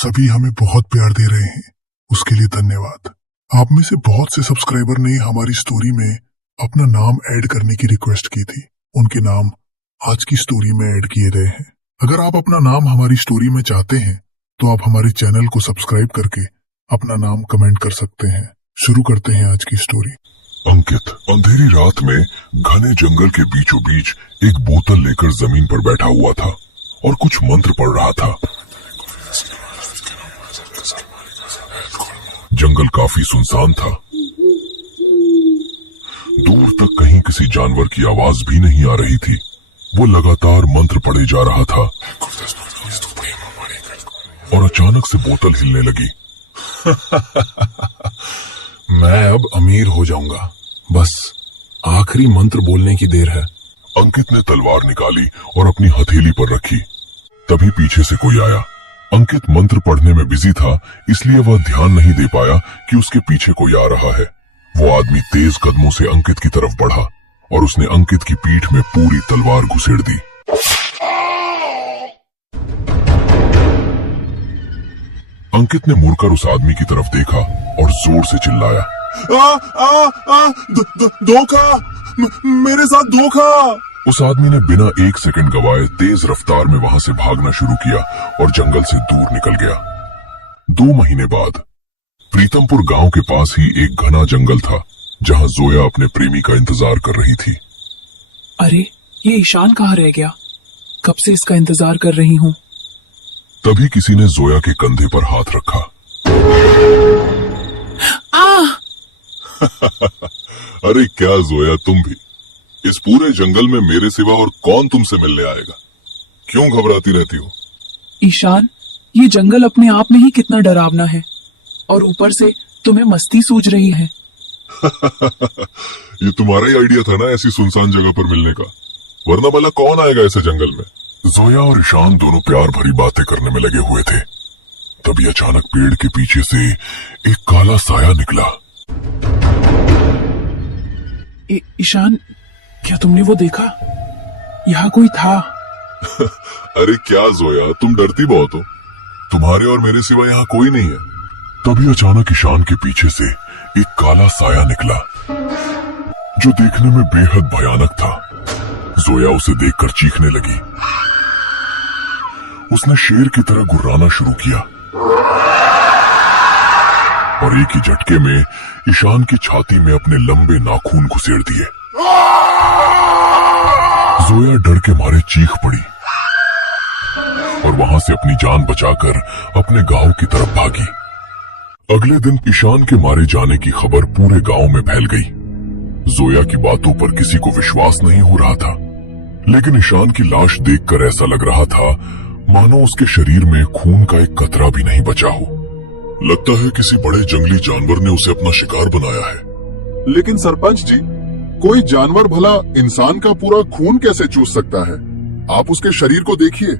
सभी हमें बहुत प्यार दे रहे हैं, उसके लिए धन्यवाद। आप में से बहुत से सब्सक्राइबर ने हमारी स्टोरी में अपना नाम ऐड करने की रिक्वेस्ट की थी। उनके नाम आज की स्टोरी में ऐड किए गए हैं। अगर आप अपना नाम हमारी स्टोरी में चाहते हैं तो आप हमारे चैनल को सब्सक्राइब करके अपना नाम कमेंट कर सकते हैं। शुरू करते हैं आज की स्टोरी। अंकित अंधेरी रात में घने जंगल के बीचों बीच एक बोतल लेकर जमीन पर बैठा हुआ था और कुछ मंत्र पढ़ रहा था। जंगल काफी सुनसान था। दूर तक कहीं किसी जानवर की आवाज भी नहीं आ रही थी। वो लगातार मंत्र पढ़े जा रहा था और अचानक से बोतल हिलने लगी। मैं अब अमीर हो जाऊंगा, बस आखिरी मंत्र बोलने की देर है। अंकित ने तलवार निकाली और अपनी हथेली पर रखी। तभी पीछे से कोई आया। अंकित मंत्र पढ़ने में बिजी था, इसलिए वह ध्यान नहीं दे पाया कि उसके पीछे कोई आ रहा है। वो आदमी तेज कदमों से अंकित की तरफ बढ़ा और उसने अंकित की पीठ में पूरी तलवार घुसेड़ दी। अंकित ने मुड़कर उस आदमी की तरफ देखा और जोर से चिल्लाया, धोखा, मेरे साथ धोखा। उस आदमी ने बिना एक सेकंड गवाए तेज रफ्तार में वहां से भागना शुरू किया और जंगल से दूर निकल गया। 2 महीने बाद प्रीतमपुर गांव के पास ही एक घना जंगल था जहां जोया अपने प्रेमी का इंतजार कर रही थी। अरे, ये ईशान कहाँ रह गया? कब से इसका इंतजार कर रही हूँ। तभी किसी ने जोया के कंधे पर हाथ रखा। अरे क्या जोया, तुम भी? इस पूरे जंगल में मेरे सिवा और कौन तुमसे मिलने आएगा? क्यों घबराती रहती हो? ईशान, ये जंगल अपने आप में ही कितना डरावना है और ऊपर से तुम्हें मस्ती सूझ रही है। ये तुम्हारा ही आइडिया था ना ऐसी सुनसान जगह पर मिलने का, वरना भला कौन आएगा ऐसे जंगल में? जोया और ईशान दोनों प्यार भरी बातें करने में लगे हुए थे। तभी अचानक पेड़ के पीछे से एक काला साया निकला। ईशान, क्या तुमने वो देखा? यहाँ कोई था। अरे क्या जोया, तुम डरती बहुत हो। तुम्हारे और मेरे सिवा यहाँ कोई नहीं है। तभी अचानक ईशान के पीछे से एक काला साया निकला जो देखने में बेहद भयानक था। जोया उसे देखकर चीखने लगी। उसने शेर की तरह गुर्राना शुरू किया और एक ही झटके में ईशान की छाती में अपने लंबे नाखून घुसेड़ दिए। जोया डर के मारे चीख पड़ी और वहां से अपनी जान बचाकर अपने गांव की तरफ भागी। अगले दिन ईशान के मारे जाने की खबर पूरे गांव में फैल गई। जोया की बातों पर किसी को विश्वास नहीं हो रहा था, लेकिन ईशान की लाश देखकर ऐसा लग रहा था मानो उसके शरीर में खून का एक कतरा भी नहीं बचा हो। लगता है किसी बड़े जंगली जानवर ने उसे अपना शिकार बनाया है। लेकिन सरपंच जी, कोई जानवर भला इंसान का पूरा खून कैसे चूस सकता है? आप उसके शरीर को देखिए,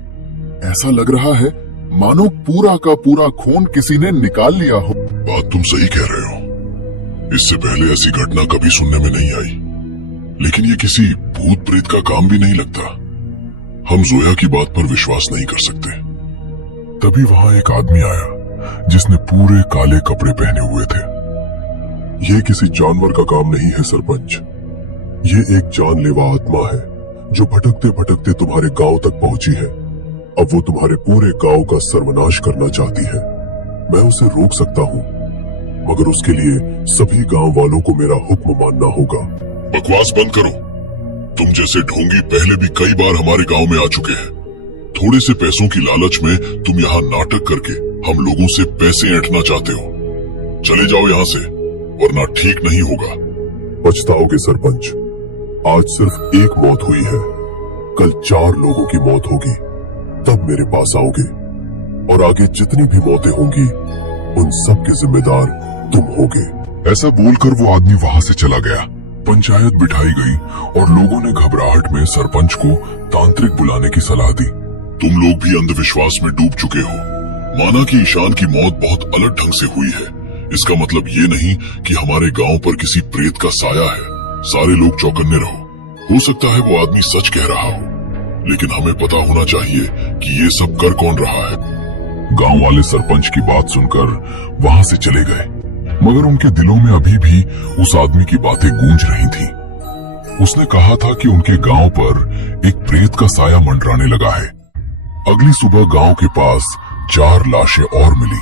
ऐसा लग रहा है मानो पूरा का पूरा खून किसी ने निकाल लिया हो। बात तुम सही कह रहे हो। इससे पहले ऐसी घटना कभी सुनने में नहीं आई, लेकिन ये किसी भूत प्रेत का काम भी नहीं लगता। हम जोया की बात पर विश्वास नहीं कर सकते। तभी वहां एक आदमी आया जिसने पूरे काले कपड़े पहने हुए थे। ये किसी जानवर का काम नहीं है सरपंच, ये एक जानलेवा आत्मा है जो भटकते भटकते तुम्हारे गांव तक पहुंची है। अब वो तुम्हारे पूरे गांव का सर्वनाश करना चाहती है। मैं उसे रोक सकता हूँ, मगर उसके लिए सभी गांव वालों को मेरा हुक्म मानना होगा। बकवास बंद करो। तुम जैसे ढोंगी पहले भी कई बार हमारे गांव में आ चुके हैं। थोड़े से पैसों की लालच में तुम यहाँ नाटक करके हम लोगों से पैसे ऐंठना चाहते हो। चले जाओ यहाँ से, वरना ठीक नहीं होगा। पछताओगे सरपंच। आज सिर्फ एक मौत हुई है, कल 4 लोगों की मौत होगी, तब मेरे पास आओगे और आगे जितनी भी मौतें होंगी उन सब के जिम्मेदार तुम होगे। ऐसा बोलकर वो आदमी वहां से चला गया। पंचायत बिठाई गई और लोगों ने घबराहट में सरपंच को तांत्रिक बुलाने की सलाह दी। तुम लोग भी अंधविश्वास में डूब चुके हो। माना कि ईशान की मौत बहुत अलग ढंग से हुई है, इसका मतलब ये नहीं कि हमारे गांव पर किसी प्रेत का साया है। सारे लोग चौकन्ने रहो। हो सकता है वो आदमी सच कह रहा हो, लेकिन हमें पता होना चाहिए कि ये सब कर कौन रहा है। गांव वाले सरपंच की बात सुनकर वहां से चले गए, मगर उनके दिलों में अभी भी उस आदमी की बातें गूंज रही थीं। उसने कहा था कि उनके गांव पर एक प्रेत का साया मंडराने लगा है। अगली सुबह गांव के पास 4 लाशें और मिली।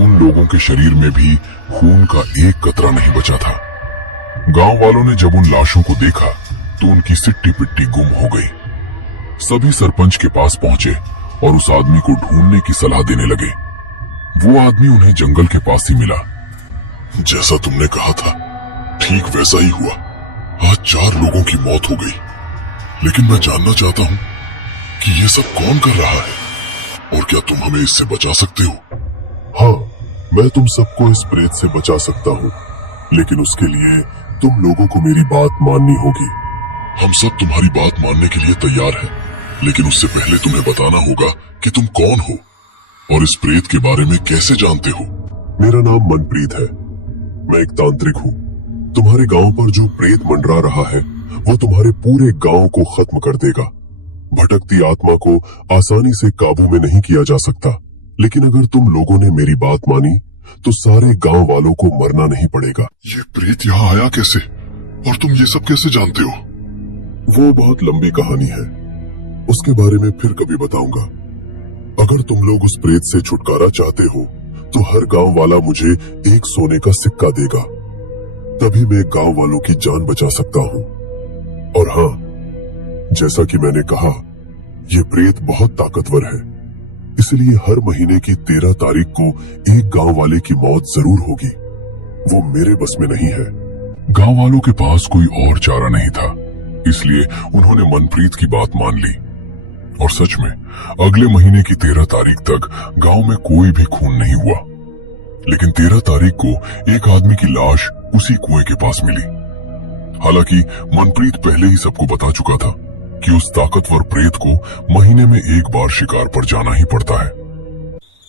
उन लोगों के शरीर में भी खून का एक कतरा नहीं बचा था। गांव वालों ने जब उन लाशों को देखा तो उनकी सिट्टी पिट्टी गुम हो गई। सभी सरपंच के पास पहुंचे और उस आदमी को ढूंढने की सलाह देने लगे। वो आदमी उन्हें जंगल के पास ही मिला। जैसा तुमने कहा था ठीक वैसा ही हुआ। आज 4 लोगों की मौत हो गई, लेकिन मैं जानना चाहता हूं कि ये सब कौन कर रहा है और क्या तुम हमें इससे बचा सकते हो? हाँ, मैं तुम सबको इस प्रेत से बचा सकता हूँ, लेकिन उसके लिए तुम लोगों को मेरी बात माननी होगी। हम सब तुम्हारी बात मानने के लिए तैयार हैं, लेकिन उससे पहले तुम्हें बताना होगा कि तुम कौन हो और इस प्रेत के बारे में कैसे जानते हो। मेरा नाम मनप्रीत है, मैं एक तांत्रिक हूँ। तुम्हारे गांव पर जो प्रेत मंडरा रहा है वो तुम्हारे पूरे गांव को खत्म कर देगा। भटकती आत्मा को आसानी से काबू में नहीं किया जा सकता, लेकिन अगर तुम लोगों ने मेरी बात मानी तो सारे गांव वालों को मरना नहीं पड़ेगा। ये प्रेत यहाँ आया कैसे और तुम ये सब कैसे जानते हो? वो बहुत लंबी कहानी है, उसके बारे में फिर कभी बताऊंगा। अगर तुम लोग उस प्रेत से छुटकारा चाहते हो तो हर गांव वाला मुझे एक सोने का सिक्का देगा, तभी मैं गांव वालों की जान बचा सकता हूँ। और हाँ, जैसा कि मैंने कहा, ये प्रेत बहुत ताकतवर है, इसलिए हर महीने की 13 तारीख को एक गांव वाले की मौत जरूर होगी। वो मेरे बस में नहीं है। गांव वालों के पास कोई और चारा नहीं था, इसलिए उन्होंने मनप्रीत की बात मान ली। और सच में अगले महीने की 13 तारीख तक गांव में कोई भी खून नहीं हुआ। लेकिन 13 तारीख को एक आदमी की लाश उसी कुएं के पास मिली। हालांकि मनप्रीत पहले ही सबको बता चुका था कि उस ताकतवर प्रेत को महीने में एक बार शिकार पर जाना ही पड़ता है।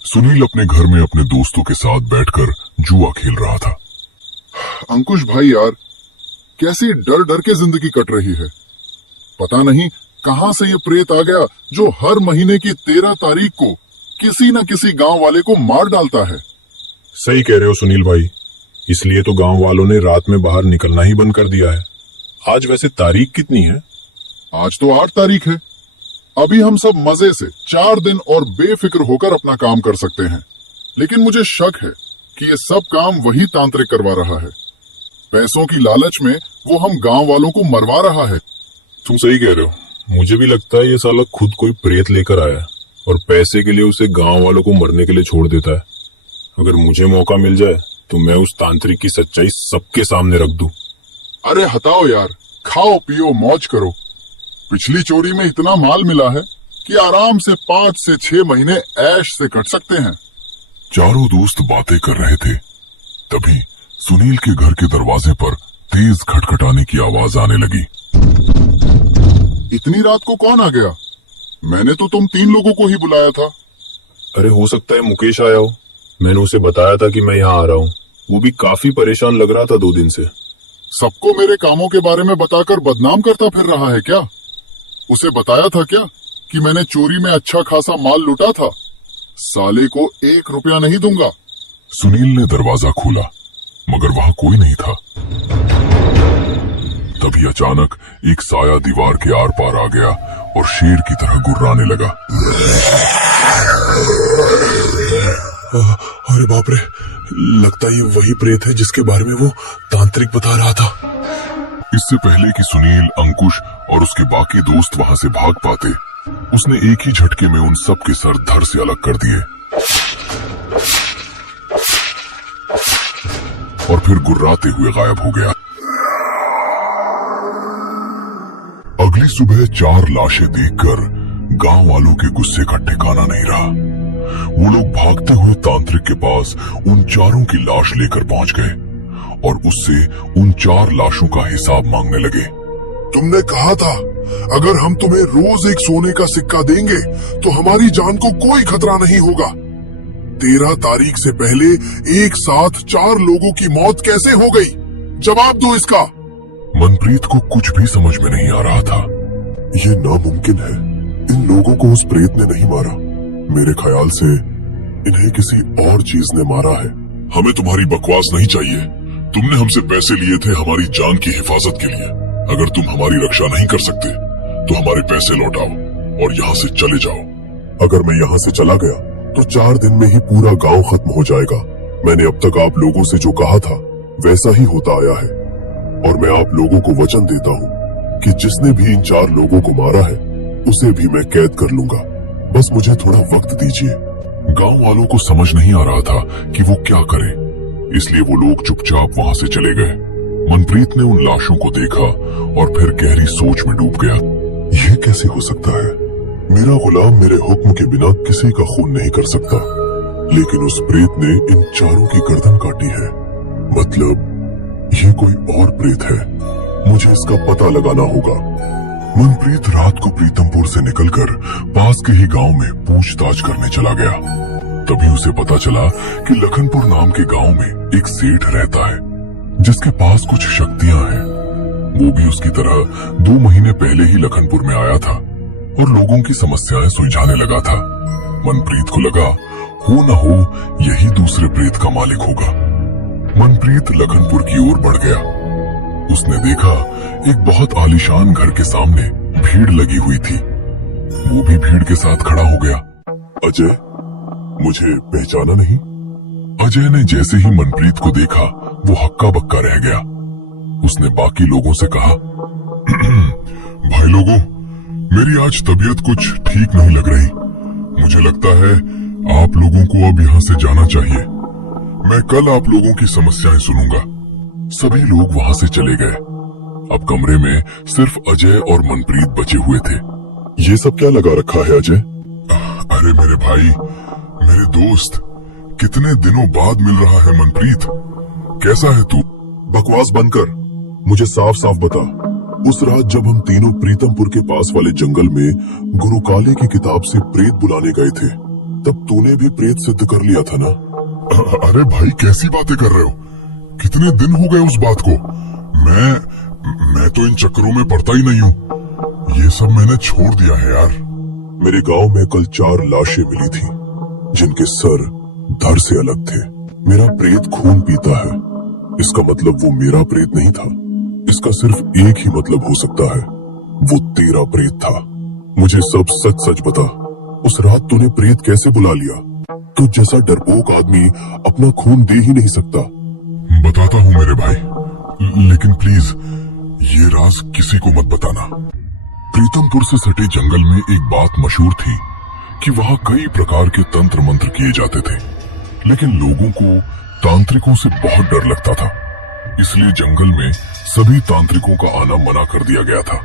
सुनील अपने घर में अपने दोस्तों के साथ बैठकर जुआ खेल रहा था। अंकुश भाई यार, कैसी डर डर के जिंदगी कट रही है। पता नहीं कहां से ये प्रेत आ गया जो हर महीने की 13 तारीख को किसी न किसी गांव वाले को मार डालता है। सही कह रहे हो सुनील भाई, इसलिए तो गांव वालों ने रात में बाहर निकलना ही बंद कर दिया है। आज वैसे तारीख कितनी है? आज तो 8 तारीख है। अभी हम सब मजे से 4 दिन और बेफिक्र होकर अपना काम कर सकते हैं, लेकिन मुझे शक है कि ये सब काम वही तांत्रिक करवा रहा है। पैसों की लालच में वो हम गांव वालों को मरवा रहा है। तुम सही कह रहे हो, मुझे भी लगता है ये साला खुद कोई प्रेत लेकर आया है और पैसे के लिए उसे गांव वालों को मरने के लिए छोड़ देता है। अगर मुझे मौका मिल जाए तो मैं उस तांत्रिक की सच्चाई सबके सामने रख दूं। अरे हटाओ यार, खाओ पियो मौज करो। पिछली चोरी में इतना माल मिला है कि आराम से 5 से 6 महीने ऐश से कट सकते हैं। चारों दोस्त बातें कर रहे थे, तभी सुनील के घर के दरवाजे पर तेज खटखटाने की आवाज आने लगी। इतनी रात को कौन आ गया? मैंने तो तुम 3 लोगों को ही बुलाया था। अरे हो सकता है मुकेश आया हो, मैंने उसे बताया था कि मैं यहाँ आ रहा हूँ। वो भी काफी परेशान लग रहा था 2 दिन से। सबको मेरे कामों के बारे में बताकर बदनाम करता फिर रहा है क्या? उसे बताया था क्या कि मैंने चोरी में अच्छा खासा माल लूटा था? साले को 1 रुपया नहीं दूंगा। सुनील ने दरवाजा खोला, मगर वहां कोई नहीं था। तभी अचानक एक साया दीवार के आर पार आ गया और शेर की तरह गुर्राने लगा। अरे बाप रे, लगता है ये वही प्रेत है जिसके बारे में वो तांत्रिक बता रहा था। इससे पहले कि सुनील, अंकुश और उसके बाकी दोस्त वहां से भाग पाते, उसने एक ही झटके में उन सब के सर धड़ से अलग कर दिए और फिर गुर्राते हुए गायब हो गया। अगली सुबह 4 लाशें देखकर गांव वालों के गुस्से का ठिकाना नहीं रहा। वो लोग भागते हुए तांत्रिक के पास उन चारों की लाश लेकर पहुंच गए और उससे उन 4 लाशों का हिसाब मांगने लगे। तुमने कहा था अगर हम तुम्हें रोज एक सोने का सिक्का देंगे तो हमारी जान को कोई खतरा नहीं होगा। 13 तारीख से पहले एक साथ 4 लोगों की मौत कैसे हो गई? जवाब दो इसका। मनप्रीत को कुछ भी समझ में नहीं आ रहा था। ये नामुमकिन है, इन लोगों को उस प्रेत ने नहीं मारा। मेरे ख्याल से इन्हें किसी और चीज ने मारा है। हमें तुम्हारी बकवास नहीं चाहिए। तुमने हमसे पैसे लिए थे हमारी जान की हिफाजत के लिए। अगर तुम हमारी रक्षा नहीं कर सकते तो हमारे पैसे लौटाओ और यहाँ से चले जाओ। अगर मैं यहाँ से चला गया तो 4 दिन में ही पूरा गांव खत्म हो जाएगा। मैंने अब तक आप लोगों से जो कहा था वैसा ही होता आया है, और मैं आप लोगों को वचन देता हूँ कि जिसने भी इन 4 लोगों को मारा है उसे भी मैं कैद कर लूंगा। बस मुझे थोड़ा वक्त दीजिए। गांव वालों को समझ नहीं आ रहा था कि वो क्या करें, इसलिए वो लोग चुपचाप वहां से चले गए। मनप्रीत ने उन लाशों को देखा और फिर गहरी सोच में डूब गया। यह कैसे हो सकता है? मेरा गुलाम मेरे हुक्म के बिना किसी का खून नहीं कर सकता, लेकिन उस प्रेत ने इन 4 की गर्दन काटी है। मतलब ये कोई और प्रेत है। मुझे इसका पता लगाना होगा। मनप्रीत रात को प्रीतमपुर से निकलकर पास के ही गांव में पूछताछ करने चला गया। तभी उसे पता चला कि लखनपुर नाम के गांव में एक सेठ रहता है जिसके पास कुछ शक्तियां हैं। वो भी उसकी तरह 2 महीने पहले ही लखनपुर में आया था और लोगों की समस्याएं सुलझाने लगा था। मनप्रीत को लगा हो न हो यही दूसरे प्रेत का मालिक होगा। मनप्रीत लखनपुर की ओर बढ़ गया। उसने देखा एक बहुत आलीशान घर के सामने भीड़ लगी हुई थी। वो भी भीड़ के साथ खड़ा हो गया। अजय, मुझे पहचाना नहीं? अजय ने जैसे ही मनप्रीत को देखा वो हक्का बक्का रह गया। उसने बाकी लोगों से कहा, भाई लोगों, मेरी आज तबीयत कुछ ठीक नहीं लग रही। मुझे लगता है आप लोगों को अब यहाँ से जाना चाहिए। मैं कल आप लोगों की समस्याएं सुनूंगा। सभी लोग वहां से चले गए। अब कमरे में सिर्फ अजय और मनप्रीत बचे हुए थे। ये सब क्या लगा रखा है अजय? अरे मेरे भाई, मेरे दोस्त, कितने दिनों बाद मिल रहा है मनप्रीत। कैसा है तू? बकवास बंद कर, मुझे साफ साफ बता। उस रात जब हम तीनों प्रीतमपुर के पास वाले जंगल में गुरु काले की किताब से प्रेत बुलाने गए थे, तब तूने भी प्रेत सिद्ध कर लिया था ना? अरे भाई, कैसी बातें कर रहे हो? कितने दिन हो गए उस बात को। मैं तो इन चक्करों में पड़ता ही नहीं हूँ। ये सब मैंने छोड़ दिया है यार। मेरे गांव में कल 4 लाशें मिली थी जिनके सर धड़ से अलग थे। मेरा प्रेत खून पीता है, इसका मतलब वो मेरा प्रेत नहीं था। इसका सिर्फ एक ही मतलब हो सकता है, वो तेरा प्रेत था। मुझे सब सच सच बता। उस रात तूने प्रेत कैसे बुला लिया? तू जैसा डरपोक आदमी अपना खून दे ही नहीं सकता। बताता हूँ मेरे भाई, लेकिन प्लीज ये राज किसी को मत बताना। प्रीतमपुर से सटे जंगल में एक बात मशहूर थी कि वहाँ कई प्रकार के तंत्र मंत्र किए जाते थे, लेकिन लोगों को तांत्रिकों से बहुत डर लगता था। इसलिए जंगल में सभी तांत्रिकों का आना मना कर दिया गया था।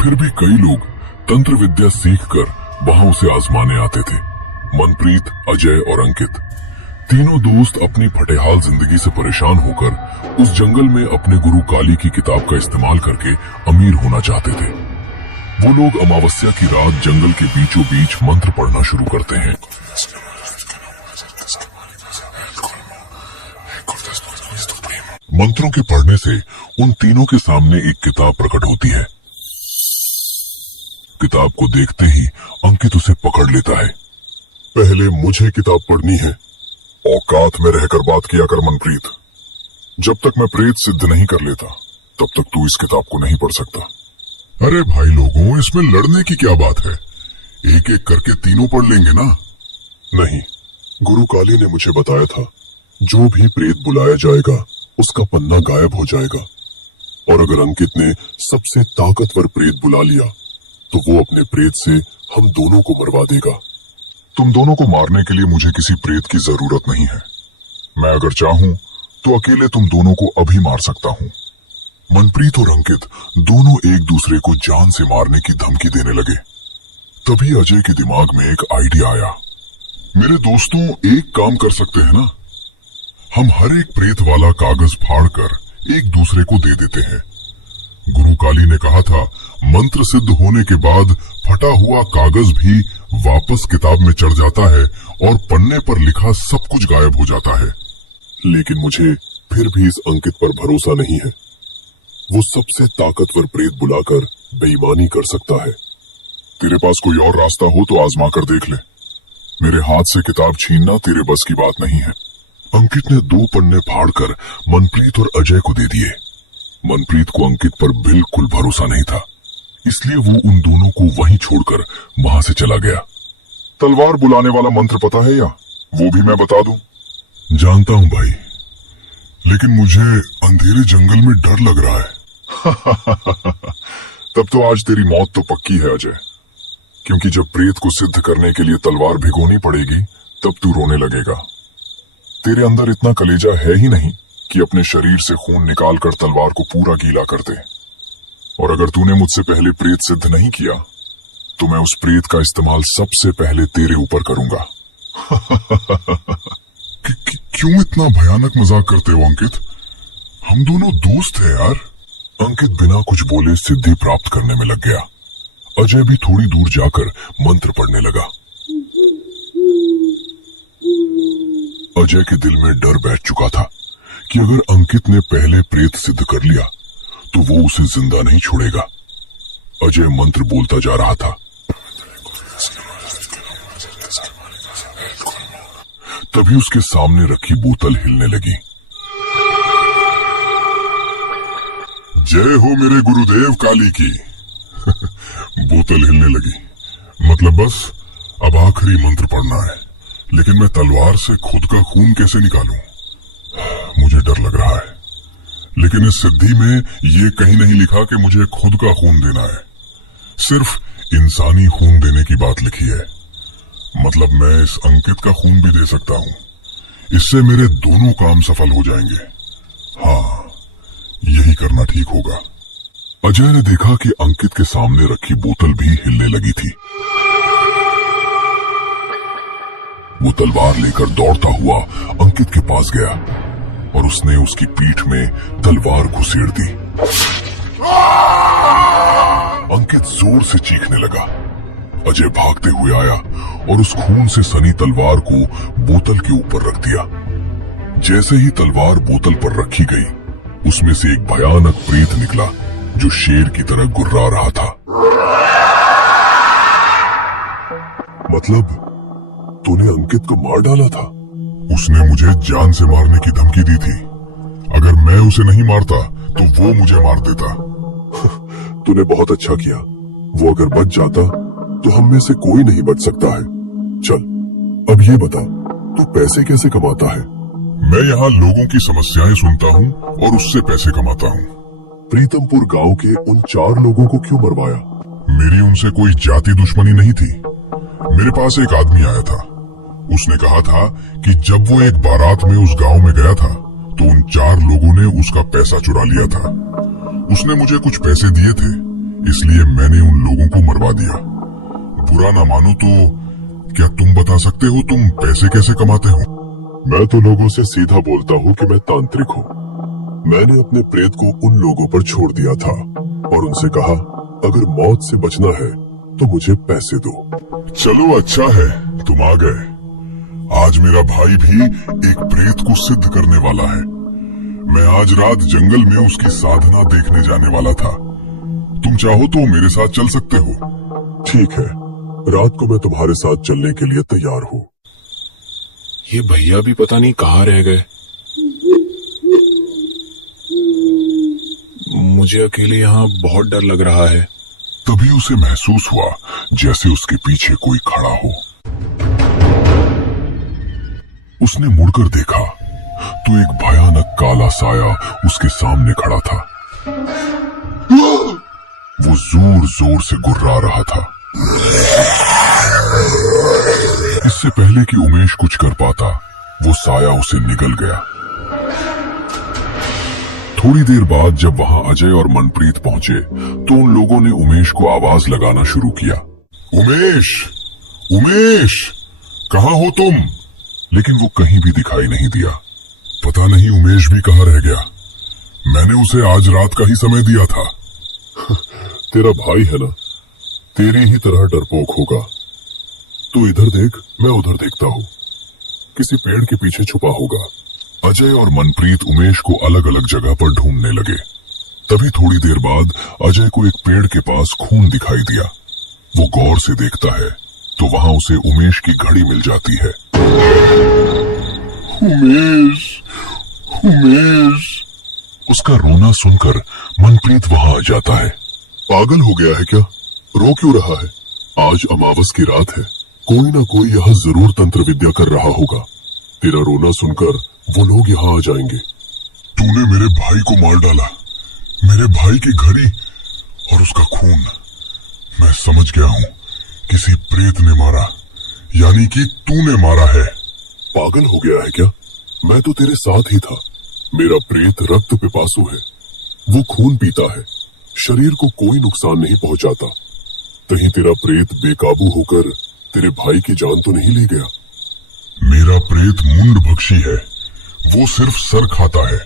फिर भी कई लोग तंत्र विद्या सीखकर वहां उसे आजमाने आते थे। मनप्रीत, अजय और अंकित तीनों दोस्त अपनी फटेहाल जिंदगी से परेशान होकर उस जंगल में अपने गुरु काली की किताब का इस्तेमाल करके अमीर होना चाहते थे। वो लोग अमावस्या की रात जंगल के बीचों बीच मंत्र पढ़ना शुरू करते हैं। मंत्रों के पढ़ने से उन तीनों के सामने एक किताब प्रकट होती है। किताब को देखते ही अंकित उसे पकड़ लेता है। पहले मुझे किताब पढ़नी है। औकात में रहकर बात किया कर मनप्रीत। जब तक मैं प्रेत सिद्ध नहीं कर लेता तब तक तू इस किताब को नहीं पढ़ सकता। अरे भाई लोगों, इसमें लड़ने की क्या बात है? एक एक करके तीनों पढ़ लेंगे ना? नहीं, गुरु काली ने मुझे बताया था जो भी प्रेत बुलाया जाएगा उसका पन्ना गायब हो जाएगा, और अगर अंकित ने सबसे ताकतवर प्रेत बुला लिया तो वो अपने प्रेत से हम दोनों को मरवा देगा। तुम दोनों को मारने के लिए मुझे किसी प्रेत की जरूरत नहीं है। मैं अगर चाहूं तो अकेले तुम दोनों को अभी मार सकता हूं। मनप्रीत और अंकित दोनों एक दूसरे को जान से मारने की धमकी देने लगे। तभी अजय के दिमाग में एक आइडिया आया। मेरे दोस्तों, एक काम कर सकते हैं ना? हम हर एक प्रेत वाला कागज फाड़कर एक दूसरे को दे देते हैं। गुरु काली ने कहा था मंत्र सिद्ध होने के बाद फटा हुआ कागज भी वापस किताब में चढ़ जाता है और पन्ने पर लिखा सब कुछ गायब हो जाता है। लेकिन मुझे फिर भी इस अंकित पर भरोसा नहीं है। वो सबसे ताकतवर प्रेत बुलाकर बेईमानी कर सकता है। तेरे पास कोई और रास्ता हो तो आजमा कर देख ले। मेरे हाथ से किताब छीनना तेरे बस की बात नहीं है। अंकित ने 2 पन्ने फाड़कर मनप्रीत और अजय को दे दिए। मनप्रीत को अंकित पर बिल्कुल भरोसा नहीं था, इसलिए वो उन दोनों को वहीं छोड़कर वहां से चला गया। तलवार बुलाने वाला मंत्र पता है या वो भी मैं बता दूं? जानता हूं भाई, लेकिन मुझे अंधेरे जंगल में डर लग रहा है। तब तो आज तेरी मौत तो पक्की है अजय, क्योंकि जब प्रेत को सिद्ध करने के लिए तलवार भिगोनी पड़ेगी तब तू रोने लगेगा। तेरे अंदर इतना कलेजा है ही नहीं कि अपने शरीर से खून निकालकर तलवार को पूरा गीला कर दे। और अगर तूने मुझसे पहले प्रेत सिद्ध नहीं किया तो मैं उस प्रेत का इस्तेमाल सबसे पहले तेरे ऊपर करूंगा। क्यों इतना भयानक मजाक करते हो अंकित? हम दोनों दोस्त हैं यार। अंकित बिना कुछ बोले सिद्धि प्राप्त करने में लग गया। अजय भी थोड़ी दूर जाकर मंत्र पढ़ने लगा। अजय के दिल में डर बैठ चुका था कि अगर अंकित ने पहले प्रेत सिद्ध कर लिया तो वो उसे जिंदा नहीं छोड़ेगा। अजय मंत्र बोलता जा रहा था। तभी उसके सामने रखी बोतल हिलने लगी। जय हो मेरे गुरुदेव काली की। बोतल हिलने लगी, मतलब बस अब आखिरी मंत्र पढ़ना है, लेकिन मैं तलवार से खुद का खून कैसे निकालूं? मुझे डर लग रहा है, लेकिन इस सिद्धि में ये कहीं नहीं लिखा कि मुझे खुद का खून देना है। सिर्फ इंसानी खून देने की बात लिखी है। मतलब मैं इस अंकित का खून भी दे सकता हूं। इससे मेरे दोनों काम सफल हो जाएंगे। हाँ, यही करना ठीक होगा। अजय ने देखा कि अंकित के सामने रखी बोतल भी हिलने लगी थी। वो तलवार लेकर दौड़ता हुआ अंकित के पास गया और उसने उसकी पीठ में तलवार घुसेड़ दी। अंकित जोर से चीखने लगा। अजय भागते हुए आया और उस खून से सनी तलवार को बोतल के ऊपर रख दिया। जैसे ही तलवार बोतल पर रखी गई, उसमें से एक भयानक प्रेत निकला जो शेर की तरह गुर्रा रहा था। मतलब तूने अंकित को मार डाला था? उसने मुझे जान से मारने की धमकी दी थी। अगर मैं उसे नहीं मारता तो वो मुझे मार देता। तूने बहुत अच्छा किया। वो अगर बच जाता तो हम में से कोई नहीं बच सकता है। चल, अब ये बता, तू पैसे कैसे कमाता है? मैं यहाँ लोगों की समस्याएं सुनता हूँ और उससे पैसे कमाता हूँ। प्रीतमपुर गांव के उन 4 लोगों को क्यों मरवाया? मेरी उनसे कोई जाति दुश्मनी नहीं थी। मेरे पास एक आदमी आया था। उसने कहा था कि जब वो एक बारात में उस गांव में गया था तो उन 4 लोगों ने उसका पैसा चुरा लिया था। उसने मुझे कुछ पैसे दिए थे, इसलिए मैंने उन लोगों को मरवा दिया। बुरा ना मानो तो क्या तुम बता सकते हो तुम पैसे कैसे कमाते हो? मैं तो लोगों से सीधा बोलता हूँ कि मैं तांत्रिक हूँ। मैंने अपने प्रेत को उन लोगों पर छोड़ दिया था और उनसे कहा, अगर मौत से बचना है तो मुझे पैसे दो। चलो अच्छा है तुम आ गए। आज मेरा भाई भी एक प्रेत को सिद्ध करने वाला है। मैं आज रात जंगल में उसकी साधना देखने जाने वाला था। तुम चाहो तो मेरे साथ चल सकते हो। ठीक है, रात को मैं तुम्हारे साथ चलने के लिए तैयार हूँ। ये भैया भी पता नहीं कहाँ रह गए। मुझे अकेले यहाँ बहुत डर लग रहा है। तभी उसे महसूस हुआ जैसे उसके पीछे कोई खड़ा हो। उसने मुड़कर देखा तो एक भयानक काला साया उसके सामने खड़ा था। वो जोर जोर से गुर्रा रहा था। इससे पहले कि उमेश कुछ कर पाता, वो साया उसे निगल गया। थोड़ी देर बाद जब वहां अजय और मनप्रीत पहुंचे तो उन लोगों ने उमेश को आवाज लगाना शुरू किया। उमेश, उमेश, कहां हो तुम? लेकिन वो कहीं भी दिखाई नहीं दिया। पता नहीं उमेश भी कहां रह गया। मैंने उसे आज रात का ही समय दिया था। तेरा भाई है ना, तेरी ही तरह डरपोक होगा। तू इधर देख, मैं उधर देखता हूँ। किसी पेड़ के पीछे छुपा होगा। अजय और मनप्रीत उमेश को अलग अलग जगह पर ढूंढने लगे। तभी थोड़ी देर बाद अजय को एक पेड़ के पास खून दिखाई दिया। वो गौर से देखता है तो वहां उसे उमेश की घड़ी मिल जाती है। उमेश उसका रोना सुनकर मनप्रीत वहां आ जाता है। पागल हो गया है क्या? रो क्यों रहा है? आज अमावस की रात है, कोई ना कोई यहाँ जरूर तंत्र विद्या कर रहा होगा। तेरा रोना सुनकर वो लोग यहाँ आ जाएंगे। तूने मेरे भाई को मार डाला, मेरे भाई की घड़ी और उसका खून। मैं समझ गया हूँ, किसी प्रेत ने मारा, यानी कि तूने मारा है। पागल हो गया है क्या? मैं तो तेरे साथ ही था। मेरा प्रेत रक्त पिपासु है, वो खून पीता है, शरीर को कोई नुकसान नहीं पहुंचाता। कहीं तेरा प्रेत बेकाबू होकर तेरे भाई की जान तो नहीं ले गया? मेरा प्रेत मुंड भक्षी है, वो सिर्फ सर खाता है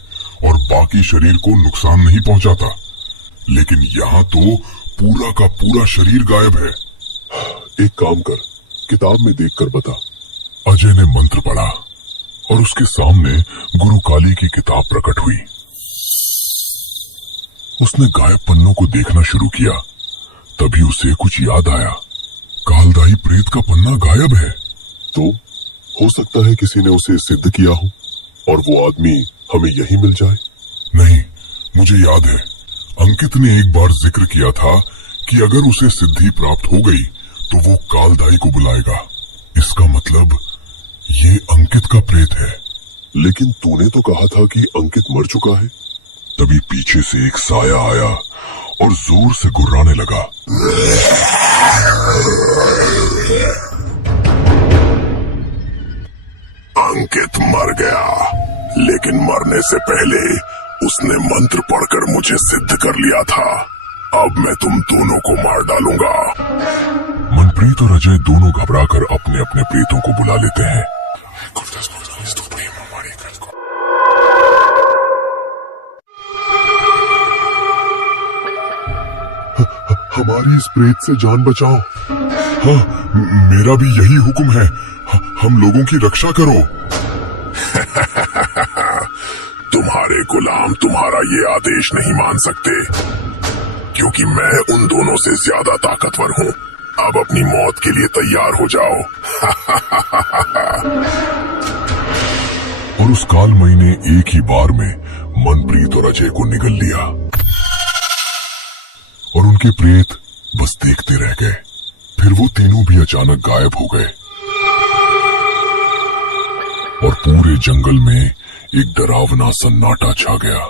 और बाकी शरीर को नुकसान नहीं पहुंचाता। लेकिन यहाँ तो पूरा का पूरा शरीर गायब है। एक काम कर, किताब में देखकर बता। अजय ने मंत्र पढ़ा और उसके सामने गुरु काली की किताब प्रकट हुई। उसने गायब पन्नों को देखना शुरू किया। तभी उसे कुछ याद आया। कालदाही प्रेत का पन्ना गायब है। तो हो सकता है किसी ने उसे सिद्ध किया हो और वो आदमी हमें यही मिल जाए। नहीं, मुझे याद है, अंकित ने एक बार जिक्र किया था कि अगर उसे सिद्धि प्राप्त हो गई तो वो कालदाही को बुलाएगा। इसका मतलब ये अंकित का प्रेत है। लेकिन तूने तो कहा था कि अंकित मर चुका है। तभी पीछे से एक साया आया और जोर से गुर्राने लगा। अंकित मर गया, लेकिन मरने से पहले उसने मंत्र पढ़कर मुझे सिद्ध कर लिया था। अब मैं तुम दोनों को मार डालूंगा। मनप्रीत और अजय दोनों घबराकर अपने अपने प्रेतों को बुला लेते हैं। हमारी इस प्रेत से जान बचाओ। हाँ, मेरा भी यही हुक्म है। हम लोगों की रक्षा करो। तुम्हारे गुलाम तुम्हारा ये आदेश नहीं मान सकते, क्योंकि मैं उन दोनों से ज्यादा ताकतवर हूँ। अब अपनी मौत के लिए तैयार हो जाओ। और उस कालमयी ने एक ही बार में मनप्रीत और अजय को निगल लिया और उनके प्रेत बस देखते रह गए। फिर वो तीनों भी अचानक गायब हो गए और पूरे जंगल में एक डरावना सन्नाटा छा गया।